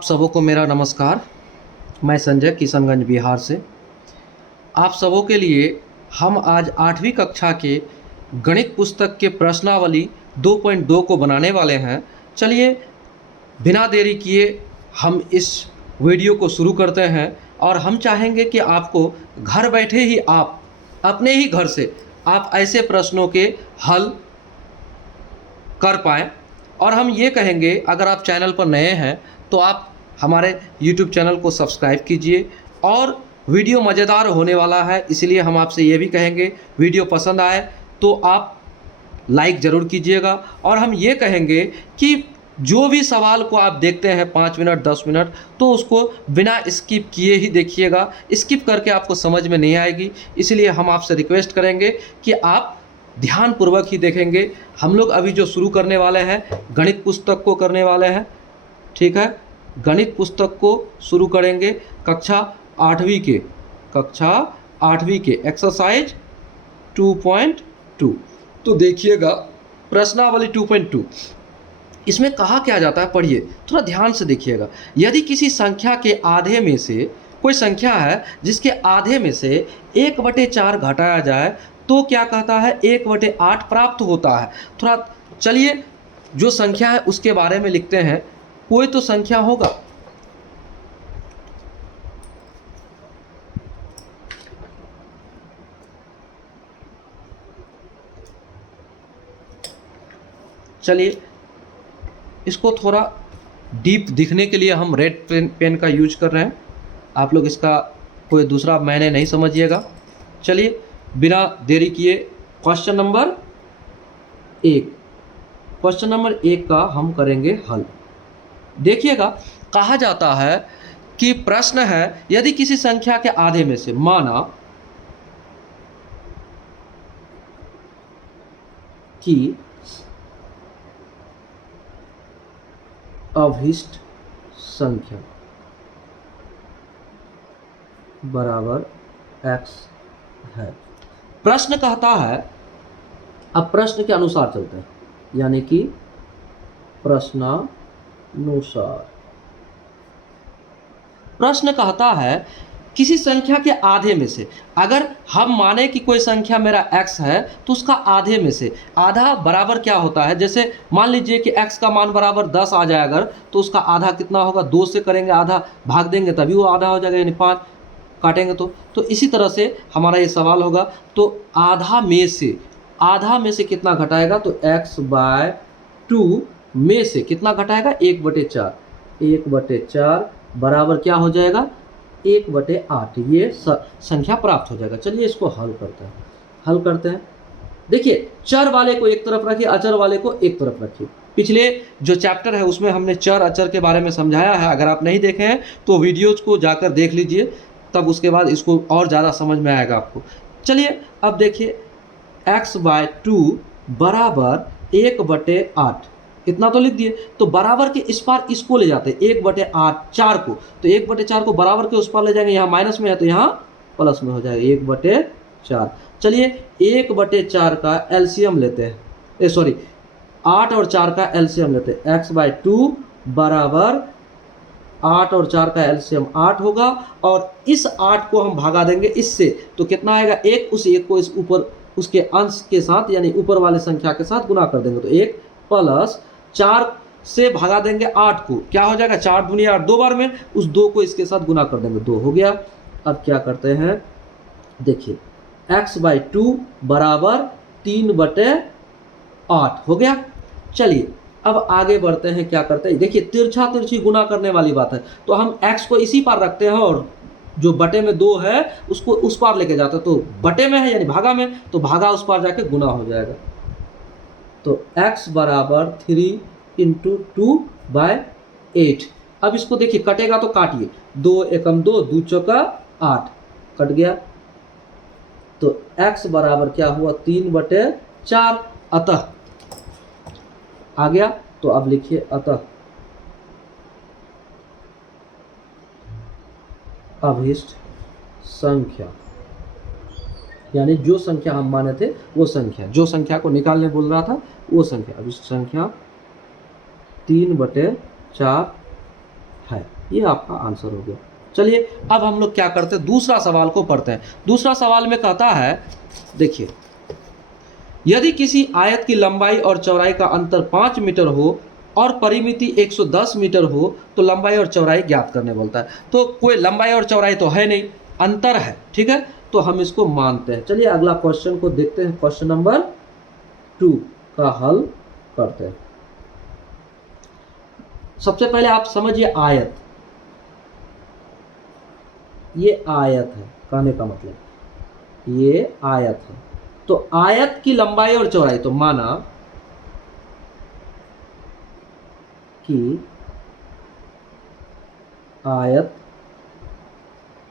आप सबों को मेरा नमस्कार। मैं संजय किशनगंज बिहार से। आप सबों के लिए हम आज 8वीं कक्षा के गणित पुस्तक के प्रश्नावली 2.2 को बनाने वाले हैं। चलिए बिना देरी किए हम इस वीडियो को शुरू करते हैं और हम चाहेंगे कि आपको घर बैठे ही आप अपने ही घर से आप ऐसे प्रश्नों के हल कर पाएँ। और हम ये कहेंगे, अगर आप चैनल पर नए हैं तो आप हमारे YouTube चैनल को सब्सक्राइब कीजिए। और वीडियो मज़ेदार होने वाला है, इसलिए हम आपसे ये भी कहेंगे वीडियो पसंद आए तो आप लाइक ज़रूर कीजिएगा। और हम ये कहेंगे कि जो भी सवाल को आप देखते हैं 5 मिनट 10 मिनट, तो उसको बिना स्किप किए ही देखिएगा। स्किप करके आपको समझ में नहीं आएगी, इसलिए हम आपसे रिक्वेस्ट करेंगे कि आप ध्यानपूर्वक ही देखेंगे। हम लोग अभी जो शुरू करने वाले हैं गणित पुस्तक को करने वाले हैं, ठीक है। गणित पुस्तक को शुरू करेंगे कक्षा 8वीं के एक्सरसाइज 2.2। तो देखिएगा प्रश्नावली 2.2, इसमें कहा क्या जाता है, पढ़िए थोड़ा ध्यान से देखिएगा। यदि किसी संख्या के आधे में से कोई संख्या है जिसके आधे में से 1/4 घटाया जाए तो क्या कहता है, 1/8 प्राप्त होता है। थोड़ा चलिए जो संख्या है उसके बारे में लिखते हैं। कोई तो संख्या होगा, चलिए इसको थोड़ा डीप दिखने के लिए हम रेड पेन का यूज कर रहे हैं। आप लोग इसका कोई दूसरा मैंने नहीं समझिएगा। चलिए बिना देरी किए क्वेश्चन नंबर 1 का हम करेंगे हल। देखिएगा कहा जाता है कि प्रश्न है, यदि किसी संख्या के आधे में से, माना कि अभिष्ट संख्या बराबर x है। प्रश्न कहता है, अब प्रश्न के अनुसार चलते हैं, यानी कि प्रश्नानुसार। प्रश्न कहता है किसी संख्या के आधे में से, अगर हम माने कि कोई संख्या मेरा x है तो उसका आधे में से, आधा बराबर क्या होता है, जैसे मान लीजिए कि x का मान बराबर 10 आ जाए अगर, तो उसका आधा कितना होगा, 2 से करेंगे, आधा भाग देंगे तभी वो आधा हो जाएगा, यानी 5 काटेंगे तो इसी तरह से हमारा ये सवाल होगा। तो आधा में से कितना घटाएगा, तो x/2 में से कितना घटाएगा, 1/4। 1/4 बराबर क्या हो जाएगा, 1/8। ये संख्या प्राप्त हो जाएगा। चलिए इसको हल करते हैं। देखिए चर वाले को एक तरफ रखिए, अचर वाले को एक तरफ रखिए। पिछले जो चैप्टर है उसमें हमने चर अचर के बारे में समझाया है। अगर आप नहीं देखे हैं तो वीडियोज़ को जाकर देख लीजिए, तब उसके बाद इसको और ज़्यादा समझ में आएगा आपको। चलिए अब देखिए x/2 बराबर 1/8, इतना तो लिख दिए। तो बराबर के इस पार इसको ले जाते हैं, 1/8 4 को, तो 1/4 को बराबर के उस पार ले जाएंगे, यहाँ माइनस में है तो यहाँ प्लस में हो जाएगा 1/4। चलिए 1/4 का एलसीएम लेते हैं, 8 और 4 का एलसीएम लेते हैं। x/2 बराबर 8 और 4 का एलसीएम 8 होगा, और इस 8 को हम भगा देंगे इससे, तो कितना आएगा, 1, उस 1 को इस ऊपर उसके अंश के साथ यानी ऊपर वाले संख्या के साथ गुना कर देंगे, तो 1 प्लस 4 से भगा देंगे 8 को, क्या हो जाएगा, 4 दूनी 8, 2 बार में, उस 2 को इसके साथ गुना कर देंगे, 2 हो गया। अब क्या करते हैं, देखिए x/2 बराबर 3/8 हो गया। चलिए अब आगे बढ़ते हैं, क्या करते हैं, देखिए तिरछी गुना करने वाली बात है, तो हम x को इसी पार रखते हैं और जो बटे में 2 है उसको उस पार लेके जाते हैं। तो बटे में है यानी भागा में, तो भागा उस पार जाके गुना हो जाएगा। तो x बराबर 3 × 2/8। अब इसको देखिए कटेगा तो काटिए, 2 एकम 2, 2 चौका 8, कट गया। तो x बराबर क्या हुआ, 3/4, अतः आ गया। तो अब लिखिए अतः अभिष्ट संख्या, यानी जो संख्या हम माने थे वो संख्या, जो संख्या को निकालने बोल रहा था वो संख्या, अभिष्ट संख्या 3/4 है। ये आपका आंसर हो गया। चलिए अब हम लोग क्या करते हैं, दूसरा सवाल को पढ़ते हैं। दूसरा सवाल में कहता है, देखिए, यदि किसी आयत की लंबाई और चौड़ाई का अंतर 5 मीटर हो और परिमिति 110 मीटर हो तो लंबाई और चौड़ाई ज्ञात करने बोलता है। तो कोई लंबाई और चौड़ाई तो है नहीं, अंतर है, ठीक है, तो हम इसको मानते हैं। चलिए अगला क्वेश्चन को देखते हैं, क्वेश्चन नंबर 2 का हल करते हैं। सबसे पहले आप समझिए आयत, ये आयत है, कहने का मतलब ये आयत है। तो आयत की लंबाई और चौड़ाई, तो माना कि आयत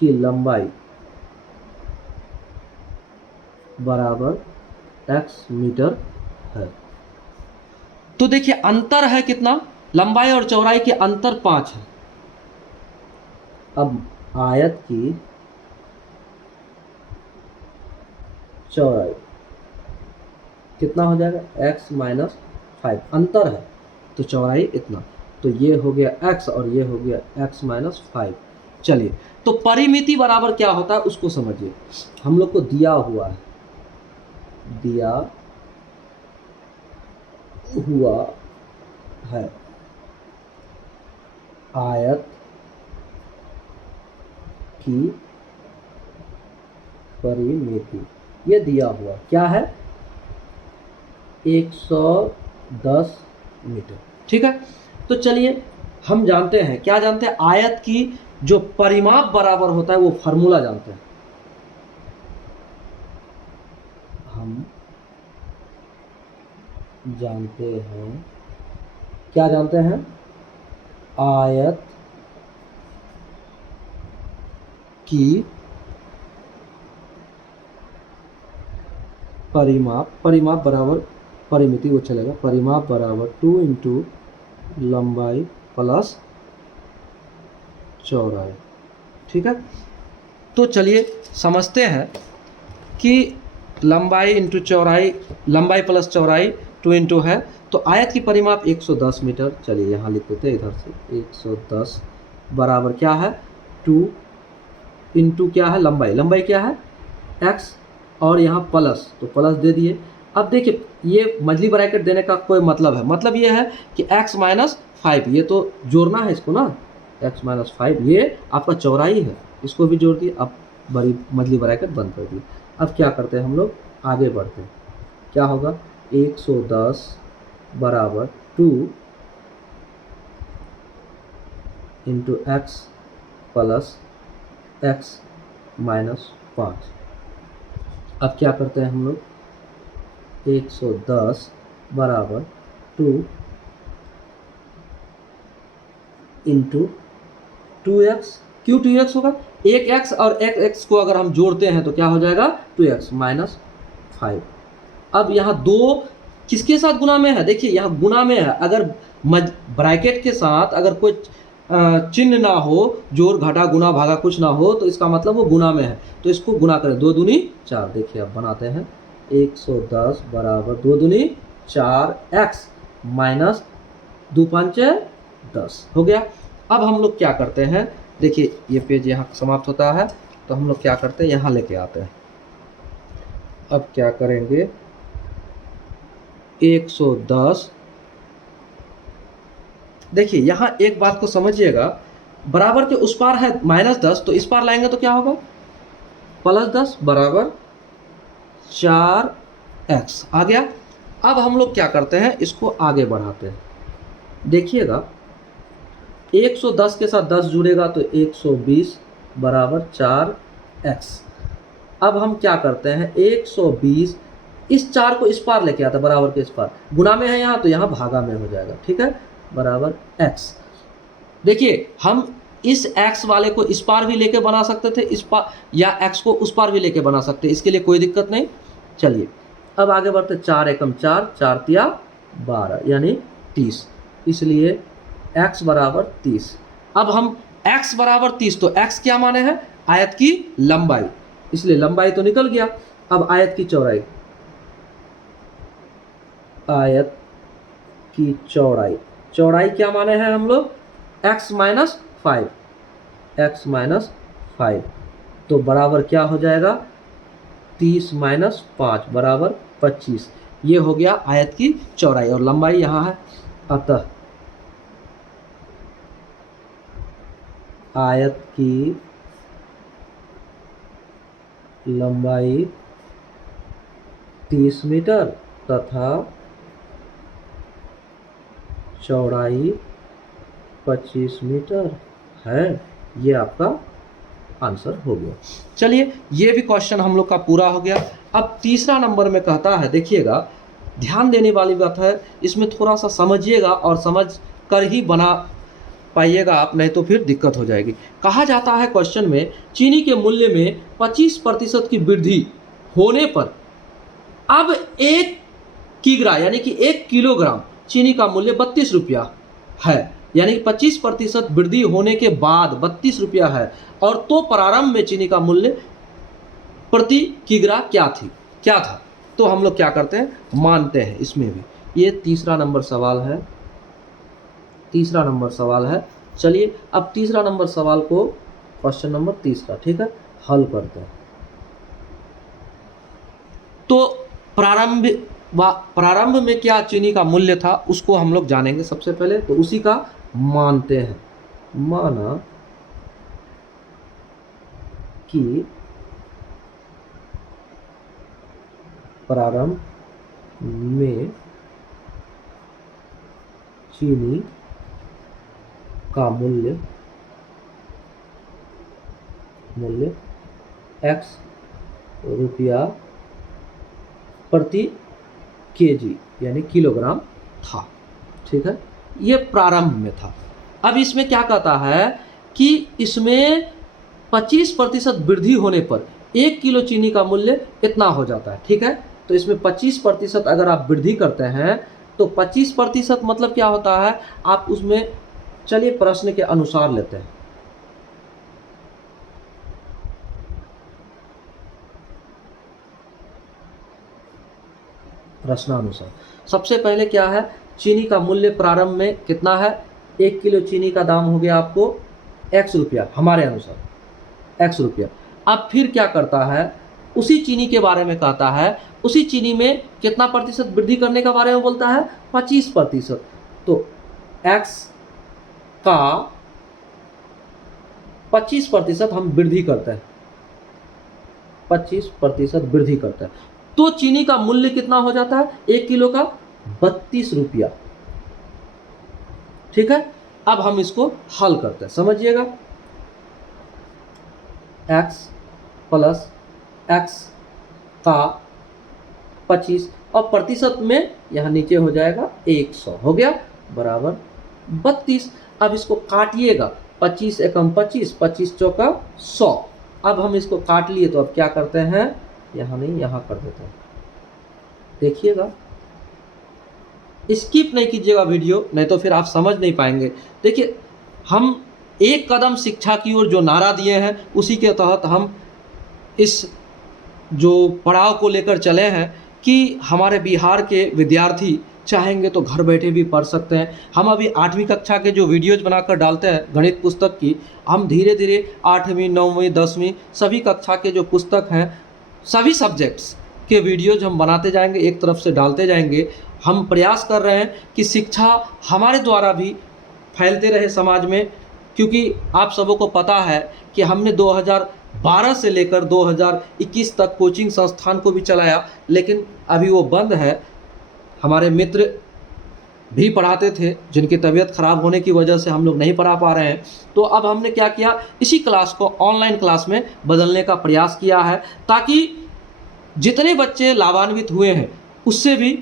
की लंबाई बराबर x मीटर है। तो देखिए अंतर है कितना, लंबाई और चौड़ाई के अंतर 5 है। अब आयत की चौड़ाई कितना हो जाएगा, x माइनस 5, अंतर है तो चौड़ाई इतना, तो ये हो गया x और ये हो गया x माइनस 5। चलिए तो परिमिति बराबर क्या होता है उसको समझिए। हम लोग को दिया हुआ है, दिया हुआ है आयत की परिमिति, ये दिया हुआ क्या है, 110 मीटर, ठीक है। तो चलिए हम जानते हैं, क्या जानते हैं, आयत की जो परिमाप बराबर होता है वो फार्मूला जानते हैं हम, जानते हैं, क्या जानते हैं, आयत की परिमाप, परिमाप बराबर परिमिति, वो चलेगा, परिमाप बराबर 2 इंटू लंबाई प्लस चौड़ाई, ठीक है। तो चलिए समझते हैं कि लंबाई इंटू चौड़ाई, लंबाई प्लस चौड़ाई 2 इंटू है, तो आयत की परिमाप 110 मीटर। चलिए यहाँ लिख देते हैं, इधर से 110 बराबर क्या है, 2 इंटू क्या है, लंबाई, लंबाई क्या है x, और यहाँ प्लस, तो प्लस दे दिए। अब देखिए ये मझली ब्रैकेट देने का कोई मतलब है, मतलब ये है कि x माइनस 5, ये तो जोड़ना है इसको ना, x माइनस 5 ये आपका चौड़ाई है, इसको भी जोड़ दिए। अब बड़ी मझली ब्रैकेट बंद कर दी। अब क्या करते हैं हम लोग, आगे बढ़ते हैं, क्या होगा, 110 बराबर 2 into x plus x minus 5। अब क्या करते हैं हम लोग, 110 बराबर 2 इंटू 2x, क्यों 2x होगा, एक x और एक x को अगर हम जोड़ते हैं तो क्या हो जाएगा, 2x माइनस 5। अब यहाँ दो किसके साथ गुना में है, देखिए यहाँ गुना में है, अगर ब्रैकेट के साथ अगर कोई चिन्ह ना हो, जोड़ घटा गुना भागा कुछ ना हो, तो इसका मतलब वो गुना में है, तो इसको गुना करें, 2 दूनी 4। देखिए अब बनाते हैं, 110 बराबर 2 दूनी 4x माइनस 2 पंचे 10 हो गया। अब हम लोग क्या करते हैं, देखिए ये पेज यहाँ समाप्त होता है, तो हम लोग क्या करते हैं, यहाँ लेके आते हैं। अब क्या करेंगे, 110, देखिए यहाँ एक बात को समझिएगा, बराबर के उस पार है -10, तो इस पार लाएंगे तो क्या होगा, +10 बराबर 4x आ गया। अब हम लोग क्या करते हैं, इसको आगे बढ़ाते हैं। देखिएगा 110 के साथ 10 जुड़ेगा तो 120 बराबर 4x। अब हम क्या करते हैं, 120 इस 4 को इस पार लेके आता, बराबर के इस पार, गुना में है यहाँ तो यहाँ भागा में हो जाएगा, ठीक है, बराबर x। देखिए हम इस x वाले को इस पार भी लेके बना सकते थे, इस पार, या x को उस पार भी लेके बना सकते, इसके लिए कोई दिक्कत नहीं। चलिए अब आगे बढ़ते, 4 एकम 4, 4 तिया 12 यानी 30, इसलिए x बराबर 30। अब हम x बराबर 30, तो x क्या माने हैं, आयत की लंबाई, इसलिए लंबाई तो निकल गया। अब आयत की चौड़ाई, आयत की चौड़ाई, चौड़ाई क्या माने हैं हम लोग, x माइनस 5, x माइनस 5, तो बराबर क्या हो जाएगा 30 माइनस 5 बराबर 25। ये हो गया आयत की चौड़ाई और लंबाई यहाँ है। अतः आयत की लंबाई 30 मीटर तथा चौड़ाई 25 मीटर है। ये आपका आंसर हो गया। चलिए ये भी क्वेश्चन हम लोग का पूरा हो गया। अब तीसरा नंबर में कहता है, देखिएगा ध्यान देने वाली बात है, इसमें थोड़ा सा समझिएगा और समझ कर ही बना पाइएगा आप, नहीं तो फिर दिक्कत हो जाएगी। कहा जाता है क्वेश्चन में, चीनी के मूल्य में 25% की वृद्धि होने पर अब 1 किग्रा यानी कि 1 किलोग्राम चीनी का मूल्य 32 रुपया है, यानी 25% वृद्धि होने के बाद 32 रुपया है। और तो प्रारंभ में चीनी का मूल्य प्रति किग्रा क्या था। तो हम लोग क्या करते हैं, मानते हैं इसमें भी। ये तीसरा नंबर सवाल है। चलिए अब तीसरा नंबर सवाल को, क्वेश्चन नंबर तीसरा, ठीक है, हल करते हैं। तो प्रारंभ में क्या चीनी का मूल्य था उसको हम लोग जानेंगे सबसे पहले। तो उसी का मानते हैं। माना कि प्रारंभ में चीनी का मूल्य x रुपया प्रति केजी यानी किलोग्राम था, ठीक है, ये प्रारंभ में था। अब इसमें क्या कहता है कि इसमें 25% वृद्धि होने पर 1 किलो चीनी का मूल्य इतना हो जाता है, ठीक है। तो इसमें 25% अगर आप वृद्धि करते हैं तो 25% मतलब क्या होता है, आप उसमें, चलिए प्रश्न के अनुसार लेते हैं। प्रश्नानुसार सबसे पहले क्या है, चीनी का मूल्य प्रारंभ में कितना है, 1 किलो चीनी का दाम हो गया आपको x रुपया, हमारे अनुसार x रुपया। अब फिर क्या करता है, उसी चीनी के बारे में कहता है, उसी चीनी में कितना प्रतिशत वृद्धि करने के बारे में बोलता है, 25%। तो x का 25% हम वृद्धि करते हैं, 25% वृद्धि करते हैं, तो चीनी का मूल्य कितना हो जाता है, 1 किलो का 32 रुपया, ठीक है। अब हम इसको हल करते हैं, समझिएगा। x प्लस x का 25 और प्रतिशत में यहाँ नीचे हो जाएगा 100, हो गया बराबर 32। अब इसको काटिएगा, 25 एकम 25, 25 चौका 100। अब हम इसको काट लिए तो अब क्या करते हैं, यहाँ नहीं यहाँ कर देते हैं, देखिएगा, स्किप नहीं कीजिएगा वीडियो, नहीं तो फिर आप समझ नहीं पाएंगे। देखिए हम एक कदम शिक्षा की ओर जो नारा दिए हैं उसी के तहत हम इस जो पड़ाव को लेकर चले हैं कि हमारे बिहार के विद्यार्थी चाहेंगे तो घर बैठे भी पढ़ सकते हैं। हम अभी 8वीं कक्षा के जो वीडियोज बनाकर डालते हैं गणित पुस्तक की, हम धीरे धीरे 8वीं 9वीं 10वीं सभी कक्षा के जो पुस्तक हैं, सभी सब्जेक्ट्स के वीडियोज हम बनाते जाएंगे, एक तरफ से डालते जाएंगे। हम प्रयास कर रहे हैं कि शिक्षा हमारे द्वारा भी फैलते रहे समाज में, क्योंकि आप सबों को पता है कि हमने 2012 से लेकर 2021 तक कोचिंग संस्थान को भी चलाया, लेकिन अभी वो बंद है। हमारे मित्र भी पढ़ाते थे, जिनकी तबीयत ख़राब होने की वजह से हम लोग नहीं पढ़ा पा रहे हैं। तो अब हमने क्या किया, इसी क्लास को ऑनलाइन क्लास में बदलने का प्रयास किया है, ताकि जितने बच्चे लाभान्वित हुए हैं उससे भी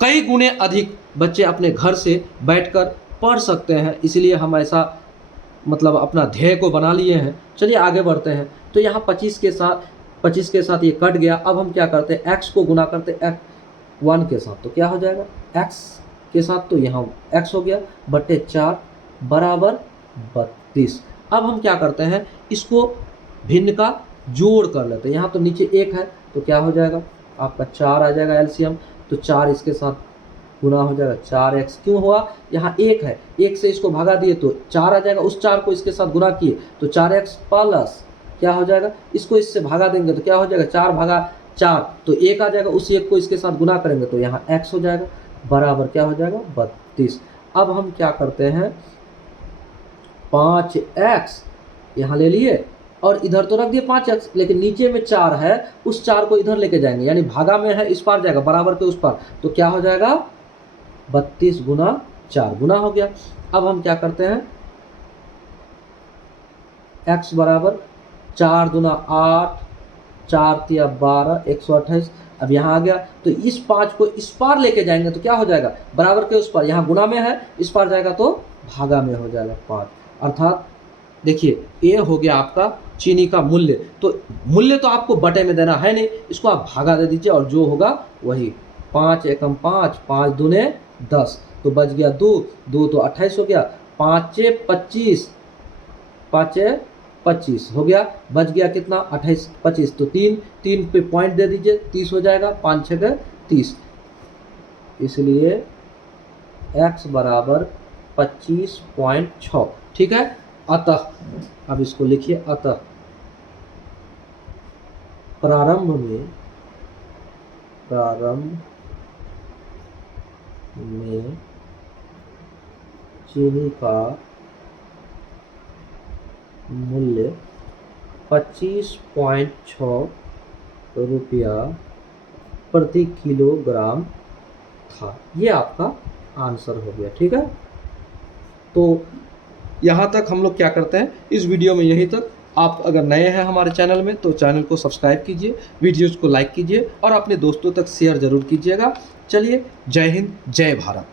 कई गुने अधिक बच्चे अपने घर से बैठकर पढ़ सकते हैं। इसलिए हम ऐसा मतलब अपना ध्येय को बना लिए हैं। चलिए आगे बढ़ते हैं। तो यहाँ 25 के साथ ये कट गया। अब हम क्या करते हैं, x को गुना करते हैं x1 के साथ, तो क्या हो जाएगा, x के साथ तो यहाँ x हो गया बटे 4 बराबर 32। अब हम क्या करते हैं, इसको भिन्न का जोड़ कर लेते हैं। यहाँ तो नीचे 1 है तो क्या हो जाएगा, आपका 4 आ जाएगा एलसीएम। तो 4 इसके साथ गुना हो जाएगा 4x। क्यों हुआ, यहाँ 1 है, 1 से इसको भगा दिए तो 4 आ जाएगा, उस 4 को इसके साथ गुना किए तो 4x प्लस क्या हो जाएगा, इसको इससे भागा देंगे तो क्या हो जाएगा 4 भागा 4 तो 1 आ जाएगा, उस 1 को इसके साथ गुना करेंगे तो यहाँ x हो जाएगा बराबर क्या हो जाएगा 32। अब हम क्या करते हैं 5x यहाँ ले लिए और इधर तो रख दिए 5x, लेकिन नीचे में 4 है, उस 4 को इधर लेके जाएंगे, यानी भागा में है इस पार जाएगा बराबर के उस पार, तो क्या हो जाएगा 32 गुना 4 गुना हो गया। अब हम क्या करते हैं x बराबर 4 दूना 8, 4 तिया 12, 128। अब यहाँ आ गया तो इस 5 को इस पार लेके जाएंगे तो क्या हो जाएगा बराबर के उस पार, यहाँ गुना में है इस पार जाएगा तो भागा में हो जाएगा 5। अर्थात देखिए ये हो गया आपका चीनी का मूल्य। तो मूल्य तो आपको बटे में देना है नहीं, इसको आप भागा दे दीजिए और जो होगा वही 5 एकम 5, 5 दूने 10 तो बच गया 2, 2 तो 28 हो गया, 5 25, 5 25 हो गया, बच गया कितना 28 25 तो 3 3 पे पॉइंट दे दीजिए 30 हो जाएगा, 5 6 30, इसलिए x बराबर 25.6। ठीक है, अतः अब इसको लिखिए, अतः प्रारंभ में चीनी का मूल्य 25.6 रुपया प्रति किलोग्राम था। ये आपका आंसर हो गया। ठीक है, तो यहाँ तक हम लोग क्या करते हैं इस वीडियो में, यहीं तक। आप अगर नए हैं हमारे चैनल में तो चैनल को सब्सक्राइब कीजिए, वीडियोज़ को लाइक कीजिए और अपने दोस्तों तक शेयर ज़रूर कीजिएगा। चलिए, जय हिंद, जय भारत।